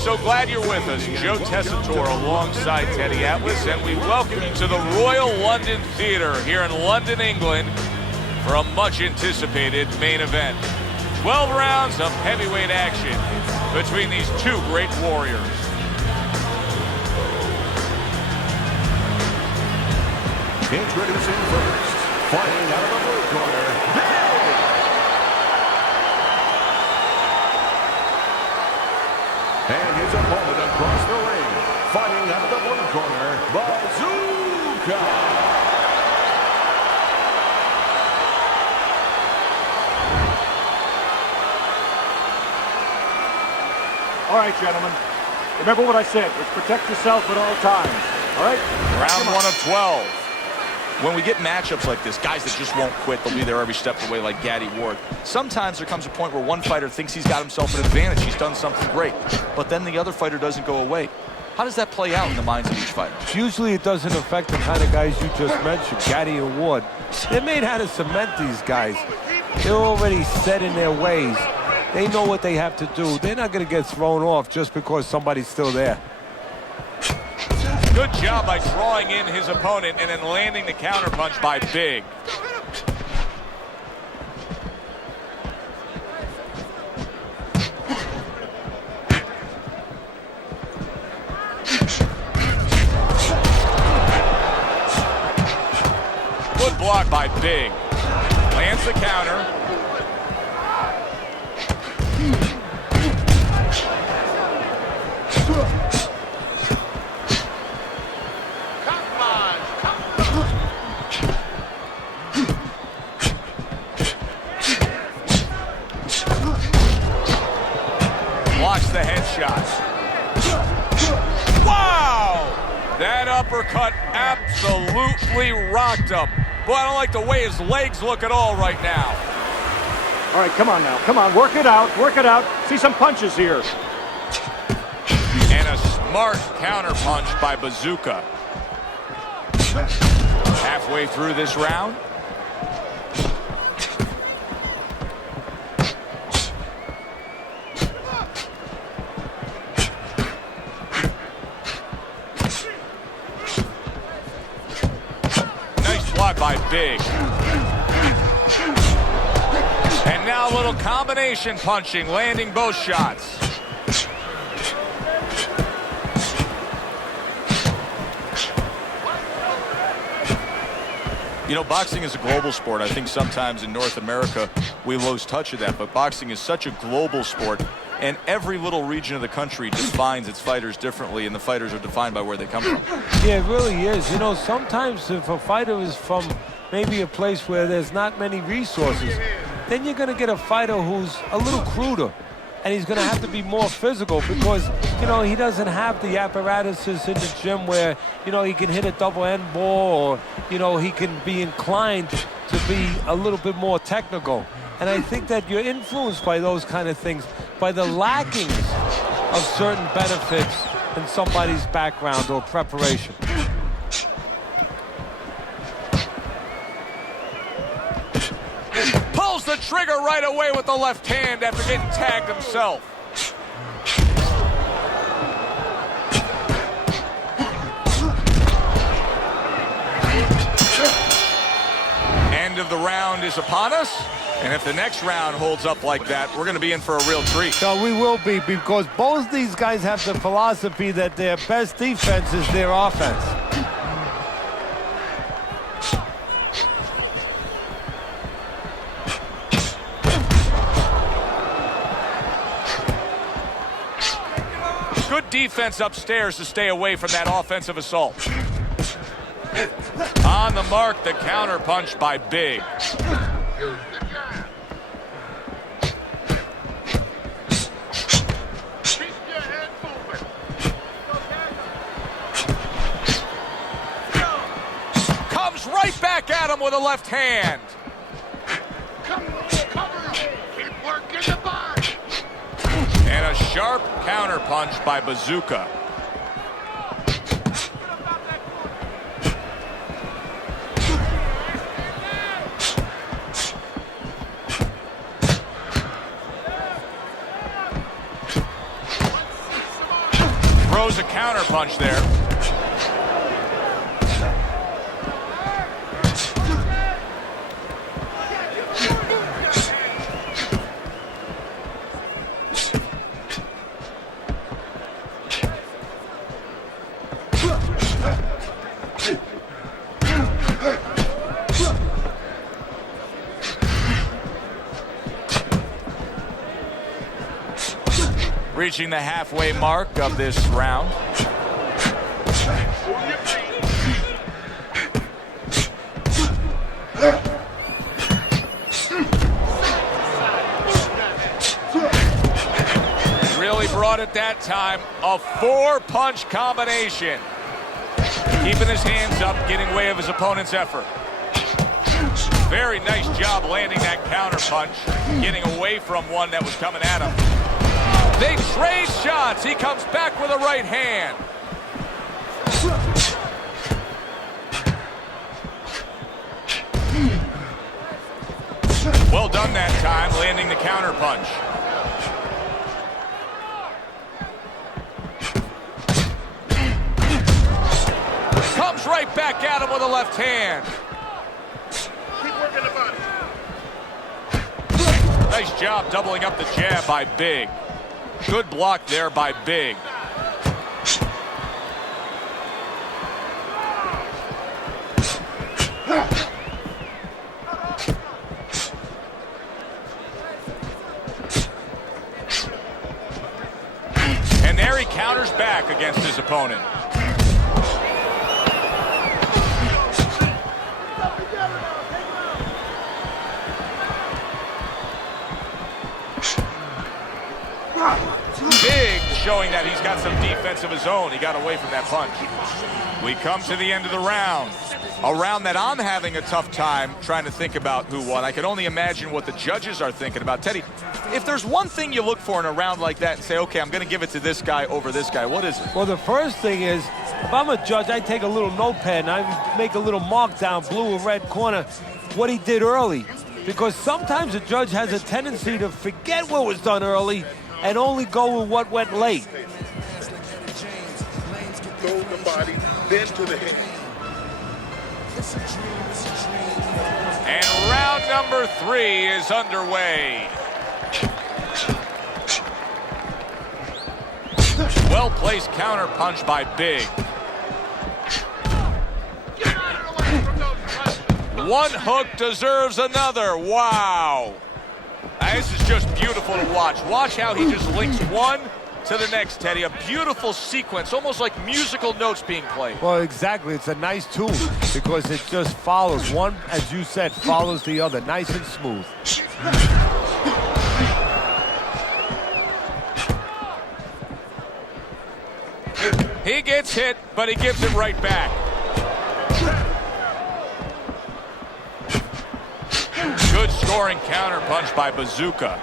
so glad you're with us. Joe Tessitore alongside Teddy Atlas, and we welcome you to the Royal London Theatre here in London, England, for a much-anticipated main event. 12 rounds of heavyweight action between these two great warriors. Introducing first, fighting out of the blue corner, and his opponent across the ring, fighting out of the blue corner, Bazooka. All right, gentlemen. Remember what I said. Let's protect yourself at all times. All right? Round 1 of 12. When we get matchups like this, guys that just won't quit, they'll be there every step of the way like Gaddy Ward. Sometimes there comes a point where one fighter thinks he's got himself an advantage. He's done something great. But then the other fighter doesn't go away. How does that play out in the minds of each fighter? Usually it doesn't affect the kind of guys you just mentioned, Gaddy and Ward. They're made how to cement these guys. They're already set in their ways. They know what they have to do. They're not going to get thrown off just because somebody's still there. Good job by drawing in his opponent and then landing the counterpunch by Big. Good block by Big. Lands the counter. Blocks the headshot. Wow! That uppercut absolutely rocked him. Boy, I don't like the way his legs look at all right now. All right, come on now. Come on, work it out. Work it out. See some punches here. And a smart counterpunch by Bazooka. Halfway through this round. Nice block by Big. And now a little combination punching, landing both shots. You know, boxing is a global sport. I think sometimes in North America we lose touch of that, but boxing is such a global sport, and every little region of the country defines its fighters differently, and the fighters are defined by where they come from. Yeah, it really is. You know, sometimes if a fighter is from maybe a place where there's not many resources, then you're going to get a fighter who's a little cruder, and he's going to have to be more physical because, you know, he doesn't have the apparatuses in the gym where, you know, he can hit a double end ball or, you know, he can be inclined to be a little bit more technical. And I think that you're influenced by those kind of things, by the lackings of certain benefits in somebody's background or preparation. Pulls the trigger right away with the left hand after getting tagged himself. End of the round is upon us. And if the next round holds up like that, we're going to be in for a real treat. So we will be, because both these guys have the philosophy that their best defense is their offense. Good defense upstairs to stay away from that offensive assault. On the mark, the counter punch by Big. Comes right back at him with a left hand. Keep working the body. And a sharp counter punch by Bazooka. Throws a counter punch there. Reaching the halfway mark of this round. Really brought it that time. A 4-punch combination. Keeping his hands up, getting way of his opponent's effort. Very nice job landing that counter punch, getting away from one that was coming at him. They trade shots. He comes back with a right hand. Well done that time, landing the counter punch. Comes right back at him with a left hand. Keep working the body. Nice job doubling up the jab by Big. Good block there by Big. And there he counters back against his opponent. Big showing that he's got some defense of his own. He got away from that punch. We come to the end of the round. A round that I'm having a tough time trying to think about who won. I can only imagine what the judges are thinking about. Teddy, if there's one thing you look for in a round like that and say, okay, I'm going to give it to this guy over this guy, what is it? Well, the first thing is, if I'm a judge, I take a little notepad and I make a little mark down, blue or red corner, what he did early. Because sometimes a judge has a tendency to forget what was done early and only go with what went late. Go the body, then to the head. And round number 3 is underway. Well-placed counter punch by Big. One hook deserves another. Wow. This is just beautiful to watch. Watch how he just links one to the next, Teddy. A beautiful sequence, almost like musical notes being played. Well, exactly. It's a nice tool because it just follows. One, as you said, follows the other. Nice and smooth. He gets hit, but he gives it right back. Good scoring counter punch by Bazooka.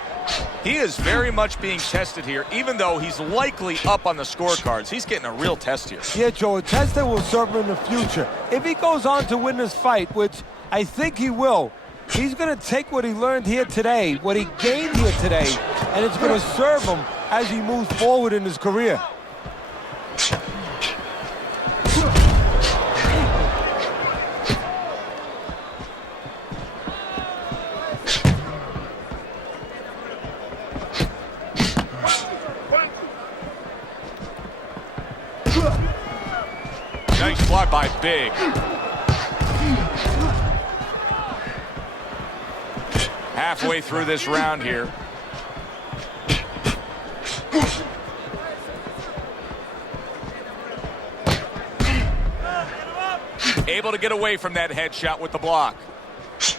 He is very much being tested here, even though he's likely up on the scorecards. He's getting a real test here. Yeah, Joe, a test that will serve him in the future. If he goes on to win this fight, which I think he will, he's going to take what he learned here today, what he gained here today, and it's going to serve him as he moves forward in his career. Nice block by Big. Halfway through this round here. Able to get away from that headshot with the block. There's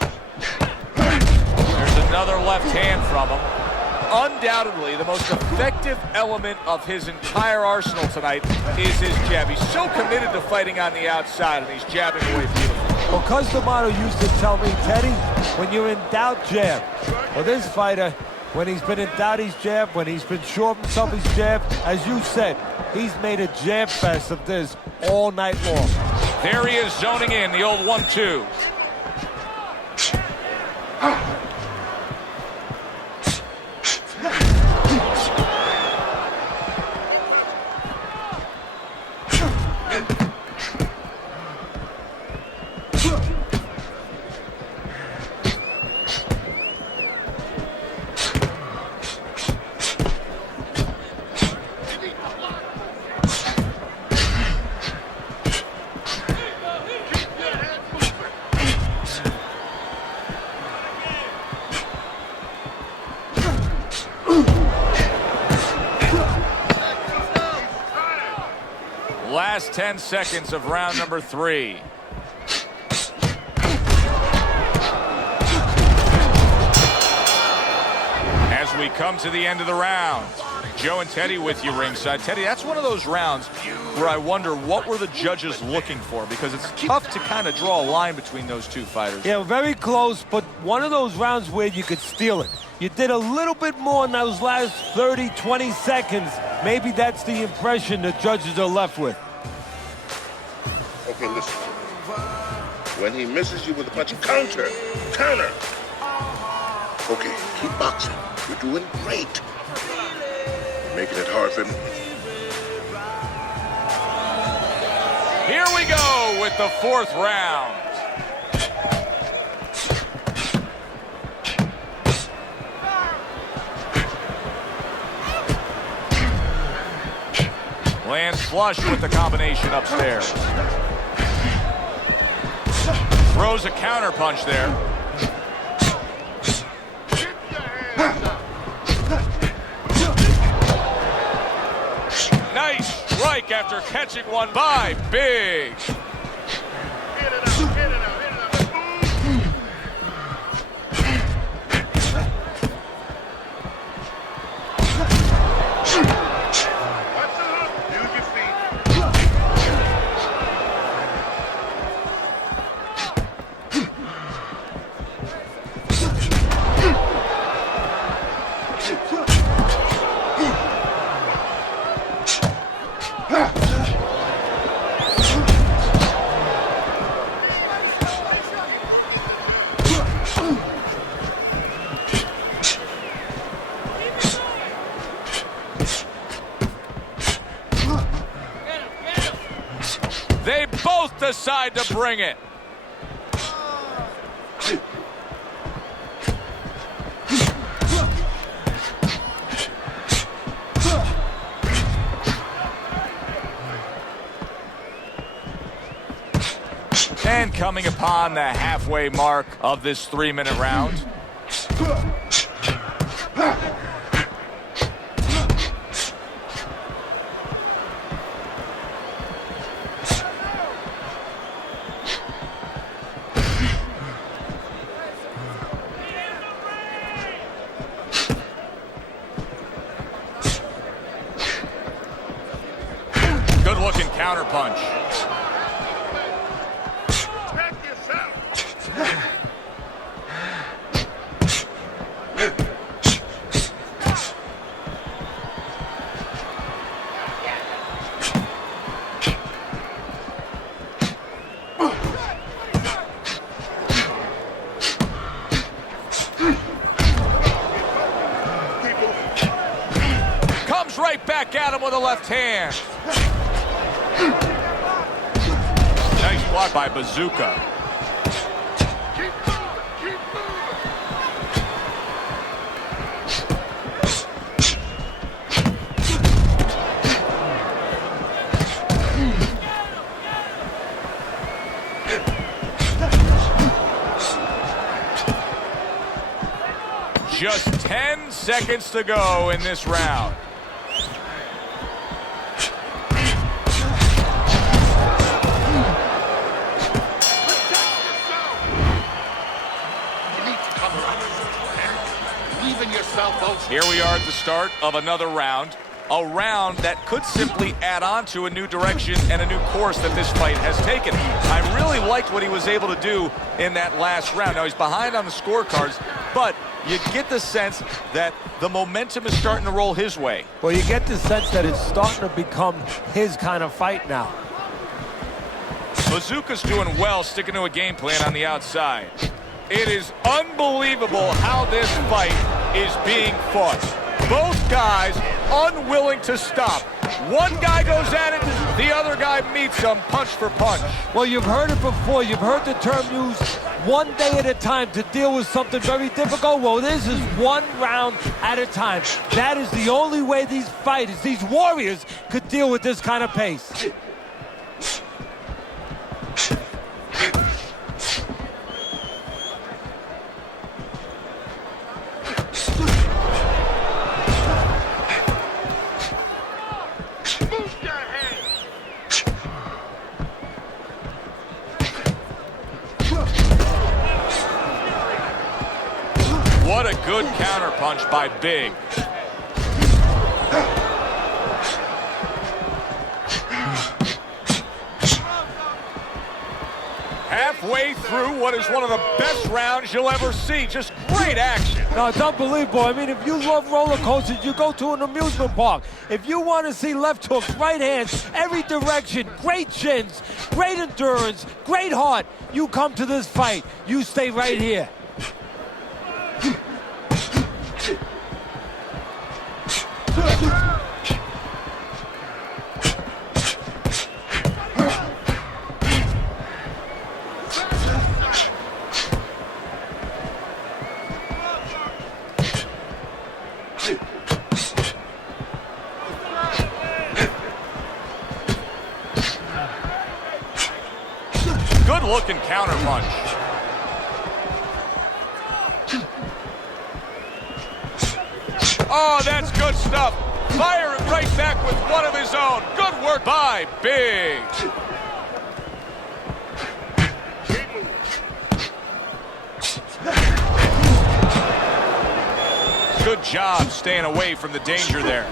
another left hand from him. Undoubtedly, the most effective element of his entire arsenal tonight is his jab. He's so committed to fighting on the outside, and he's jabbing away beautifully. Well, Customato used to tell me, Teddy, when you're in doubt, jab. Well, this fighter, when he's been in doubt, he's jabbed. When he's been sure of himself, he's jabbed. As you said, he's made a jab fest of this all night long. There he is zoning in, the old 1-2. Last 10 seconds of round number 3. As we come to the end of the round, Joe and Teddy with you ringside. Teddy, that's one of those rounds where I wonder what were the judges looking for, because it's tough to kind of draw a line between those two fighters. Yeah, very close, but one of those rounds where you could steal it. You did a little bit more in those last 30, 20 seconds. Maybe that's the impression the judges are left with. Okay, listen. When he misses you with a punch, counter. Counter. Okay, keep boxing. You're doing great. You're making it hard for him. Here we go with the 4th round. Lands flush with the combination upstairs. Throws a counter punch there. Nice strike after catching one by Big. Hit it out, hit it out, hit it out. Watch the hook. Use your feet. They both decide to bring it. And coming upon the halfway mark of this 3-minute round. Good looking counter punch. Check yourself. Comes right back at him with a left hand. Nice block by Bazooka. Keep moving, keep moving. Just 10 seconds to go in this round. Here we are at the start of another round. A round that could simply add on to a new direction and a new course that this fight has taken. I really liked what he was able to do in that last round. Now, he's behind on the scorecards, but you get the sense that the momentum is starting to roll his way. Well, you get the sense that it's starting to become his kind of fight now. Bazooka's doing well, sticking to a game plan on the outside. It is unbelievable how this fight is being fought. Both guys unwilling to stop. One guy goes at it, the other guy meets him punch for punch. Well, you've heard it before. You've heard the term used, one day at a time to deal with something very difficult. Well, this is one round at a time. That is the only way these fighters, these warriors, could deal with this kind of pace. good counterpunch by Big. Halfway through what is one of the best rounds you'll ever see. Just great action. No, it's unbelievable. I mean, if you love roller coasters, you go to an amusement park. If you want to see left hooks, right hands, every direction, great chins, great endurance, great heart, you come to this fight. You stay right here. Good-looking counterpunch. Oh, that's good stuff. Firing right back with one of his own. Good work by Big. Good job staying away from the danger there.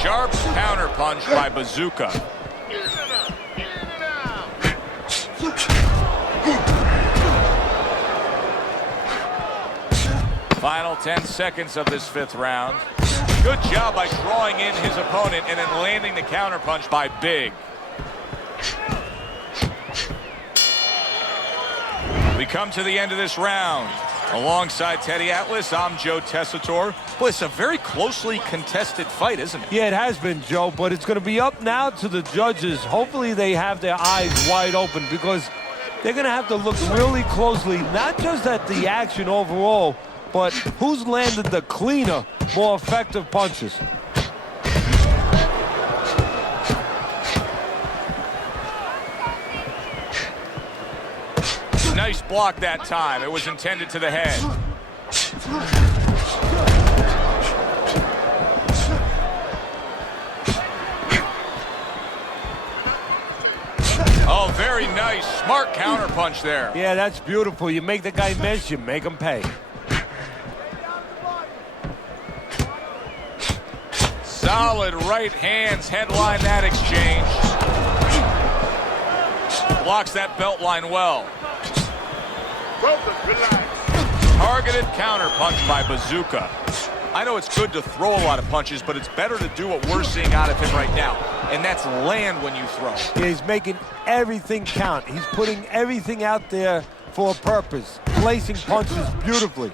Sharp counterpunch by Bazooka. Final 10 seconds of this 5th round. Good job by drawing in his opponent and then landing the counterpunch by Big. We come to the end of this round. Alongside Teddy Atlas, I'm Joe Tessitore. Boy, it's a very closely contested fight, isn't it? Yeah, it has been, Joe, but it's going to be up now to the judges. Hopefully they have their eyes wide open because they're going to have to look really closely, not just at the action overall, but who's landed the cleaner, more effective punches. Nice block that time. It was intended to the head. Oh, very nice. Smart counterpunch there. Yeah, that's beautiful. You make the guy miss, you make him pay. Solid right hands headline that exchange. Blocks that belt line well. Targeted counterpunch by Bazooka. I know it's good to throw a lot of punches, but it's better to do what we're seeing out of him right now, and that's land when you throw. Yeah, he's making everything count. He's putting everything out there for a purpose, placing punches beautifully.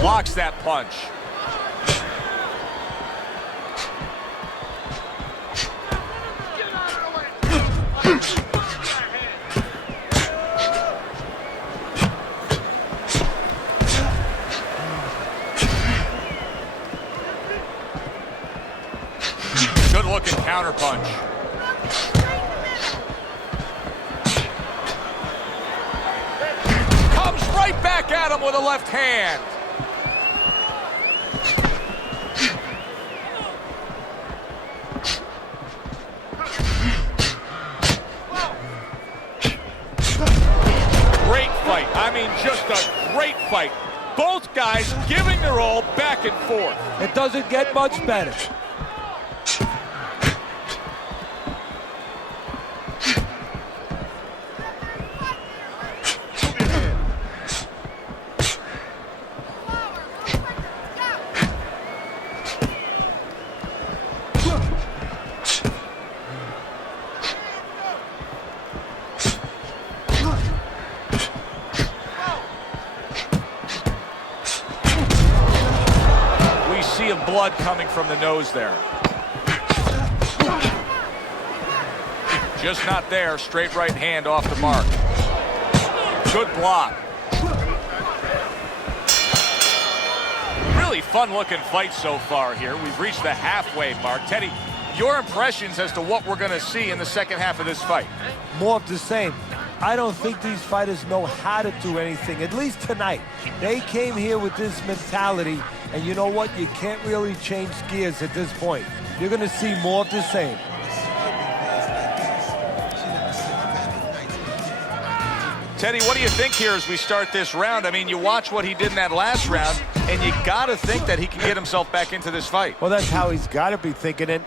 Blocks that punch. Good looking counterpunch. Comes right back at him with a left hand. I mean, just a great fight. Both guys giving their all back and forth. It doesn't get much better. Of blood coming from the nose there. Just not there. Straight right hand off the mark. Good block. Really fun-looking fight so far here. We've reached the halfway mark. Teddy, your impressions as to what we're going to see in the second half of this fight? More of the same. I don't think these fighters know how to do anything, at least tonight. They came here with this mentality, and you know what? You can't really change gears at this point. You're going to see more of the same. Teddy, what do you think here as we start this round? I mean, you watch what he did in that last round, and you got to think that he can get himself back into this fight. Well, that's how he's got to be thinking, and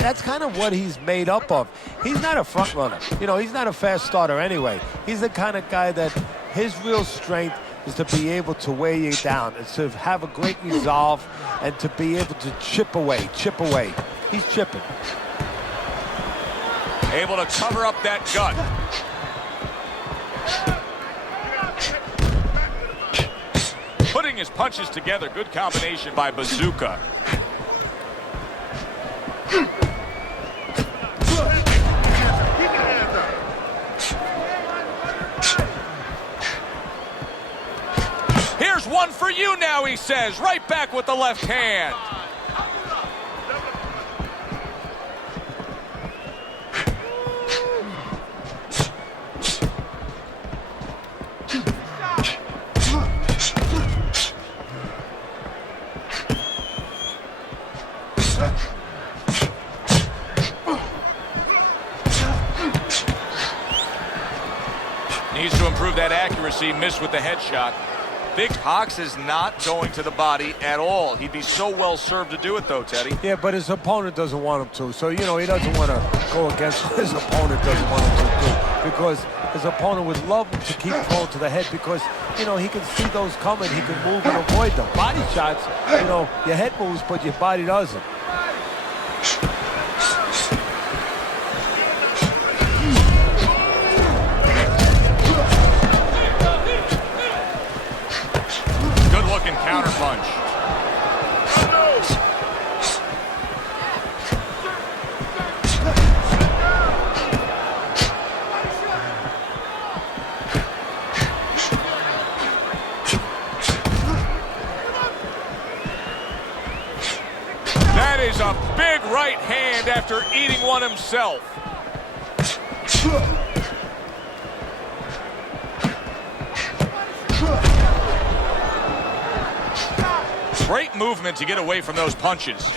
that's kind of what he's made up of. He's not a front runner. You know, he's not a fast starter anyway. He's the kind of guy that his real strength is to be able to weigh you down, and to have a great resolve, and to be able to chip away. He's chipping. Able to cover up that gut. Putting his punches together. Good combination by Bazooka. Here's one for you now, he says. Right back with the left hand. Needs to improve that accuracy. Missed with the headshot. Big Hox is not going to the body at all. He'd be so well served to do it, though, Teddy. Yeah, but his opponent doesn't want him to. So, you know, he doesn't want to go against what his opponent doesn't want him to do. Because his opponent would love him to keep throwing to the head because, you know, he can see those coming. He can move and avoid them. Body shots, you know, your head moves, but your body doesn't. Good-looking counter punch. That is a big right hand after eating one himself. Great movement to get away from those punches.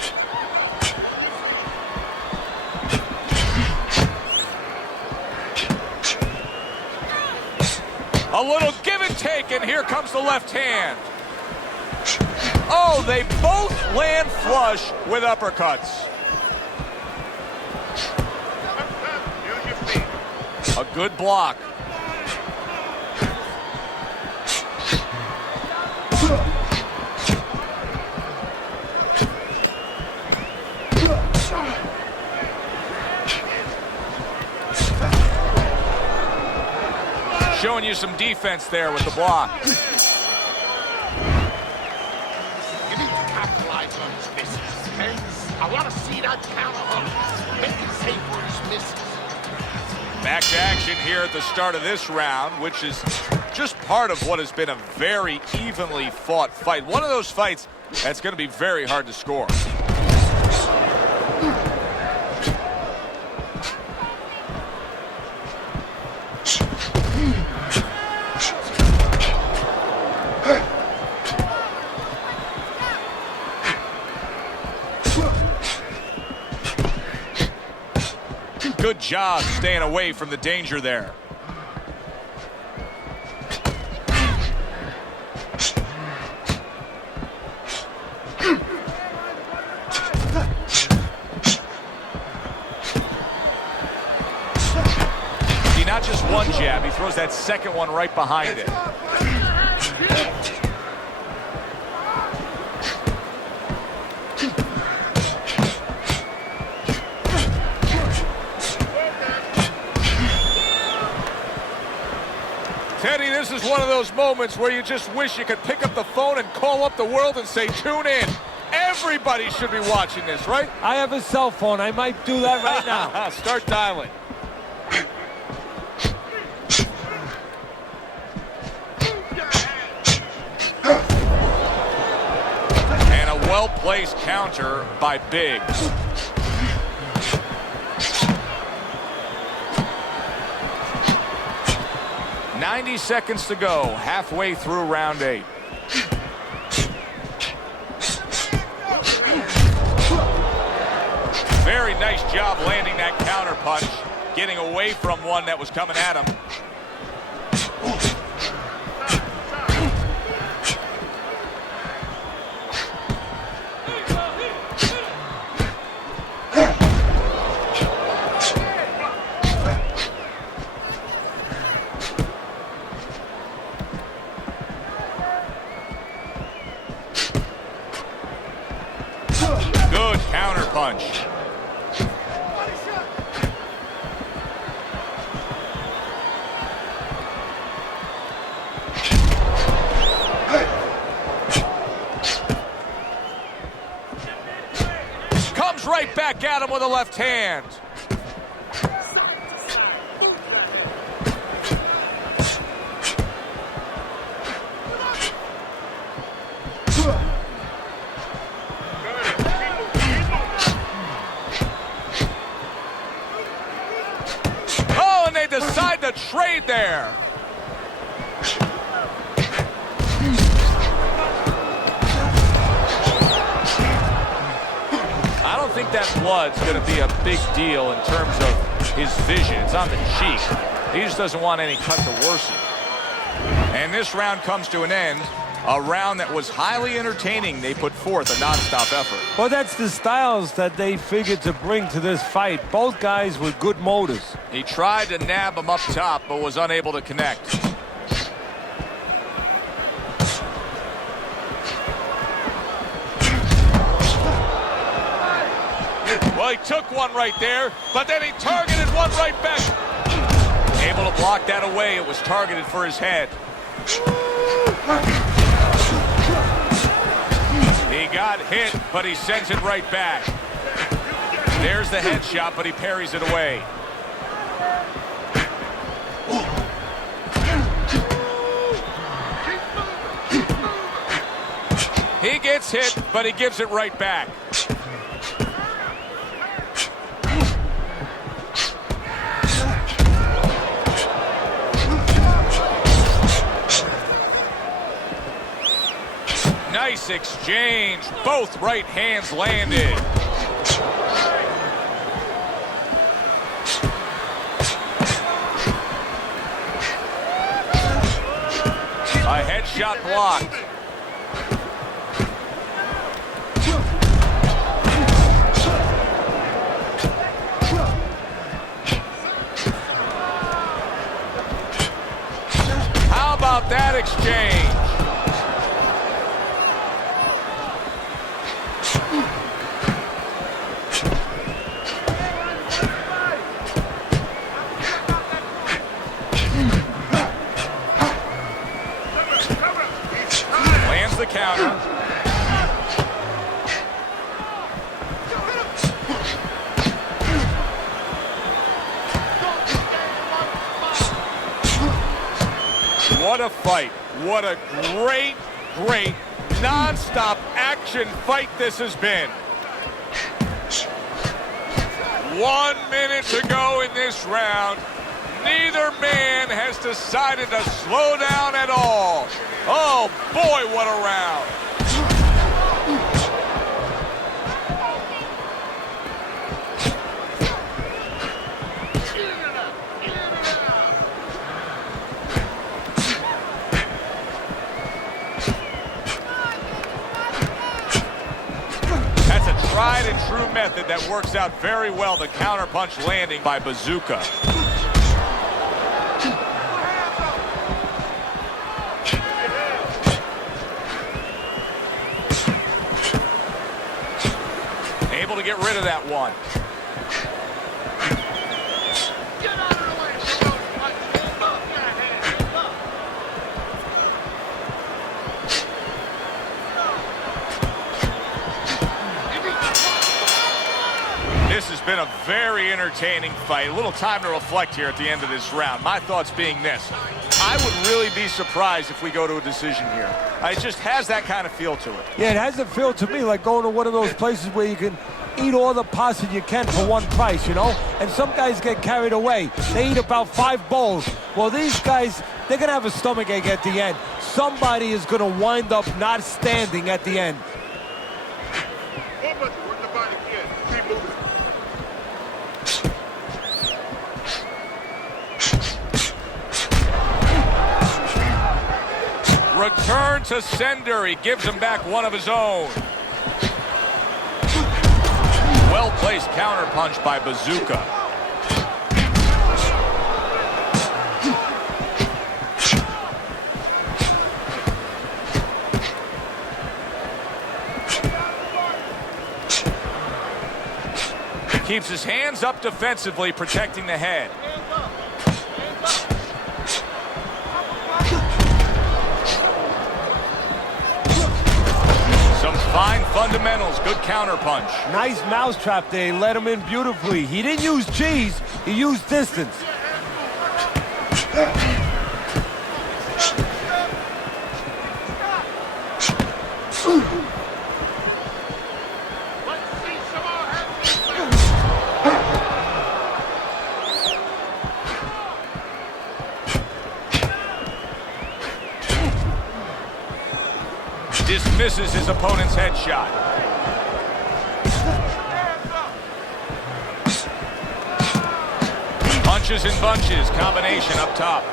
A little give and take, and here comes the left hand. Oh, they both land flush with uppercuts. A good block. Showing you some defense there with the block. You need to capitalize on his misses, okay? I want to see that counter hook. Make it safe for his misses. Back to action here at the start of this round, which is just part of what has been a very evenly fought fight. One of those fights that's going to be very hard to score. Good job staying away from the danger there. See, not just one jab, he throws that second one right behind it. Teddy, this is one of those moments where you just wish you could pick up the phone and call up the world and say, tune in. Everybody should be watching this, right? I have a cell phone. I might do that right now. Start dialing. Well-placed counter by Big. "90 seconds to go, halfway through round 8. Very nice job landing that counter punch, getting away from one that was coming at him. Good counter punch. Comes right back at him with a left hand. Oh, and they decide to trade there. I don't think that blood's going to be a big deal in terms of his vision. It's on the cheek. He just doesn't want any cut to worsen. And this round comes to an end. A round that was highly entertaining. They put forth a nonstop effort. Well, that's the styles that they figured to bring to this fight. Both guys with good motors. He tried to nab him up top, but was unable to connect. Well, he took one right there, but then he targeted one right back. Able to block that away. It was targeted for his head. He got hit, but he sends it right back. There's the headshot, but he parries it away. He gets hit, but he gives it right back. Nice exchange. Both right hands landed. A headshot blocked. How about that exchange? The counter. What a fight. What a great, great non-stop action fight this has been. 1 minute to go in this round. Neither man has decided to slow down at all. Oh, boy, what a round. That's a tried and true method that works out very well. The counterpunch landing by Bazooka. Able to get rid of that one. This has been a very entertaining fight. A little time to reflect here at the end of this round. My thoughts being this. I would really be surprised if we go to a decision here. It just has that kind of feel to it. Yeah, it has a feel to me like going to one of those places where you can eat all the pasta you can for one price, you know? And some guys get carried away. They eat about 5 bowls. Well, these guys, they're going to have a stomachache at the end. Somebody is going to wind up not standing at the end. Return to sender. He gives him back one of his own. Well-placed counter punch by Bazooka. Keeps his hands up defensively, protecting the head. Some fine fundamentals, good counter punch. Nice mousetrap there, he let him in beautifully. He didn't use cheese, he used distance. Dismisses his opponent's headshot. Punches and bunches, combination up top.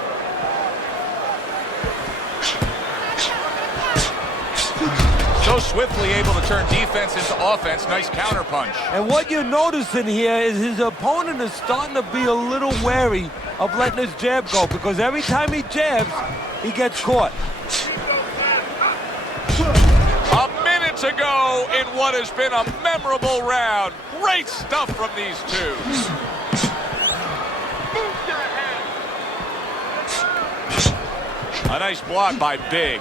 So swiftly able to turn defense into offense. Nice counter punch. And what you're noticing here is his opponent is starting to be a little wary of letting his jab go, because every time he jabs, he gets caught. A minute to go in what has been a memorable round. Great stuff from these two. A nice block by Big.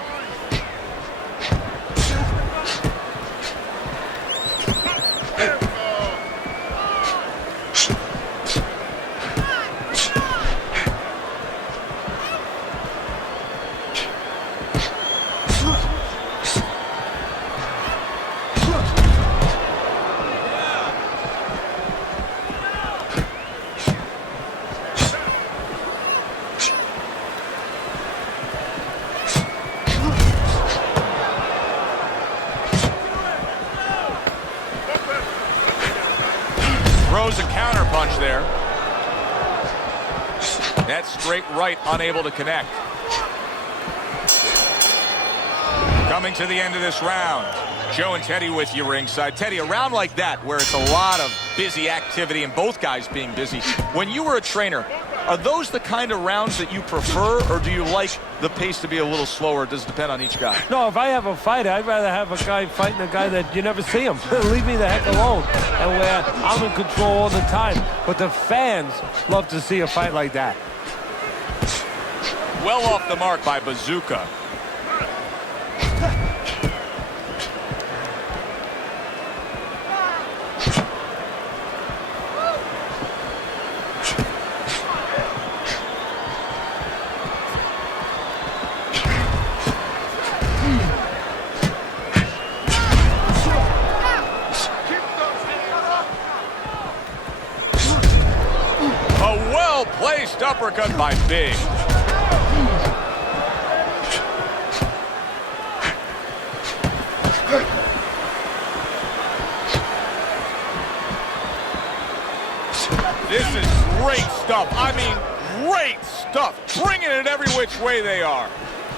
Throws a counter punch there. That straight right, unable to connect. Coming to the end of this round. Joe and Teddy with you ringside. Teddy, a round like that where it's a lot of busy activity and both guys being busy. When you were a trainer, are those the kind of rounds that you prefer, or do you like the pace to be a little slower? Does it depend on each guy? No, if I have a fight, I'd rather have a guy fighting a guy that you never see him. Leave me the heck alone. And where I'm in control all the time. But the fans love to see a fight like that. Well off the mark by Bazooka. Placed uppercut by Big. This is great stuff. I mean, great stuff. Bringing it every which way they are.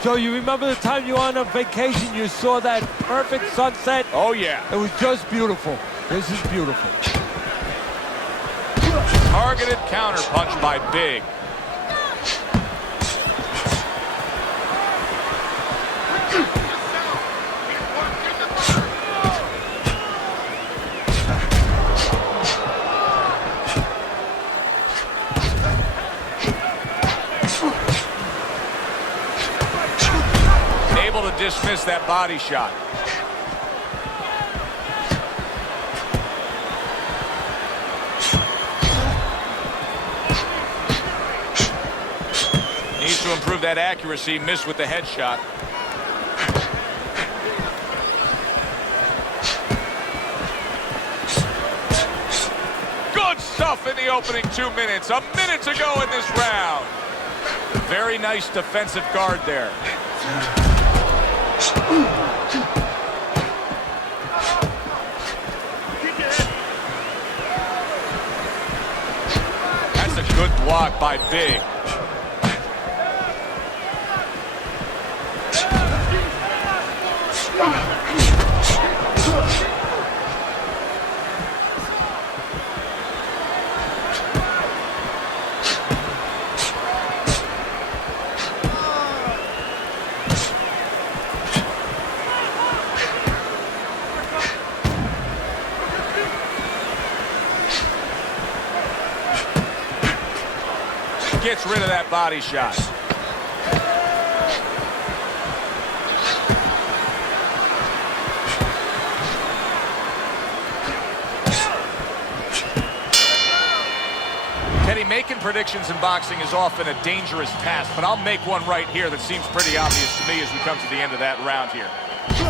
Joe, you remember the time you were on a vacation, you saw that perfect sunset? Oh, yeah. It was just beautiful. This is beautiful. Targeted counter punch by Big. Able to dismiss that body shot. Needs to improve that accuracy, missed with the headshot. Good stuff in the opening 2 minutes. A minute to go in this round. Very nice defensive guard there. That's a good block by Big. Gets rid of that body shot. Teddy, making predictions in boxing is often a dangerous task, but I'll make one right here that seems pretty obvious to me as we come to the end of that round here.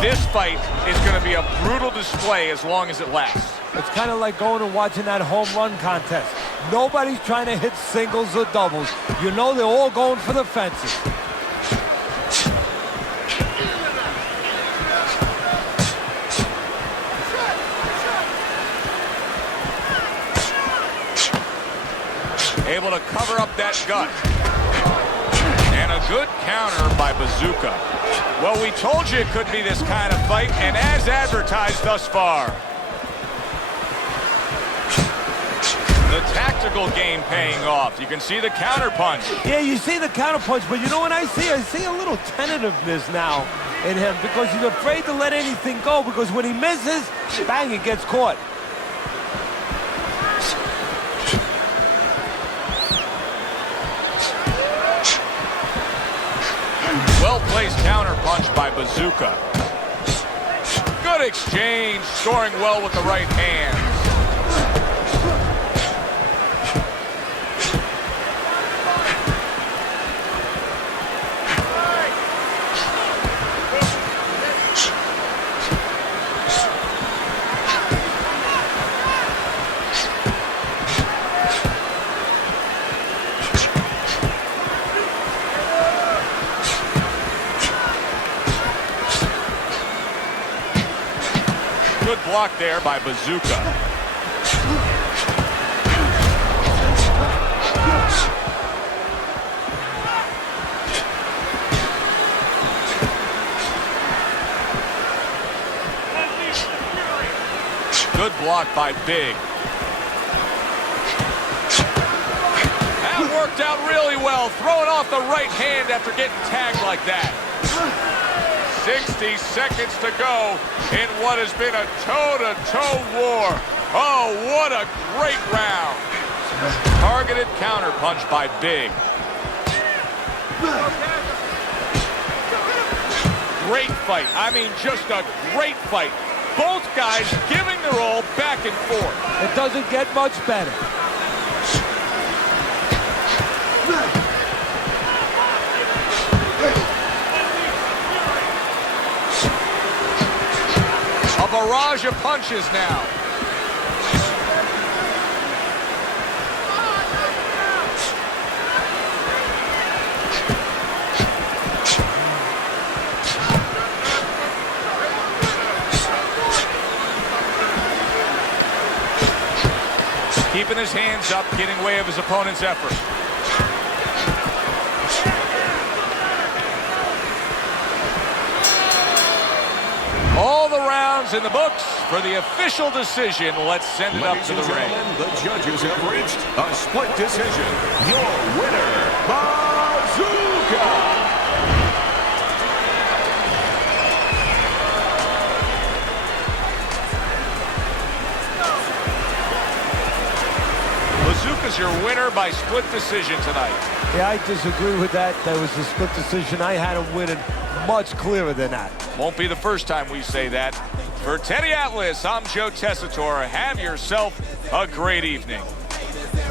This fight is going to be a brutal display as long as it lasts. It's kind of like going and watching that home run contest. Nobody's trying to hit singles or doubles. You know they're all going for the fences. Able to cover up that gut. And a good counter by Bazooka. Well, we told you it could be this kind of fight, and as advertised thus far. The tactical game paying off. You can see the counter punch. Yeah, you see the counter punch, but you know what I see? I see a little tentativeness now in him because he's afraid to let anything go because when he misses, bang, it gets caught. Well-placed counter punch by Bazooka. Good exchange, scoring well with the right hand. Good block there by Bazooka. Good block by Big. That worked out really well, throwing off the right hand after getting tagged like that. 60 seconds to go in what has been a toe-to-toe war. Oh, what a great round. Targeted counter punch by Big. Great fight. I mean, just a great fight. Both guys giving their all back and forth. It doesn't get much better. A barrage of punches now. Keeping his hands up, getting way of his opponent's effort. All the rounds in the books for the official decision. Let's send it up to the ring. The judges have reached a split decision. Your winner, Bazooka! Bazooka's your winner by split decision tonight. Yeah, I disagree with that. That was a split decision. I had him winning much clearer than that. Won't be the first time we say that. For Teddy Atlas, I'm Joe Tessitore. Have yourself a great evening.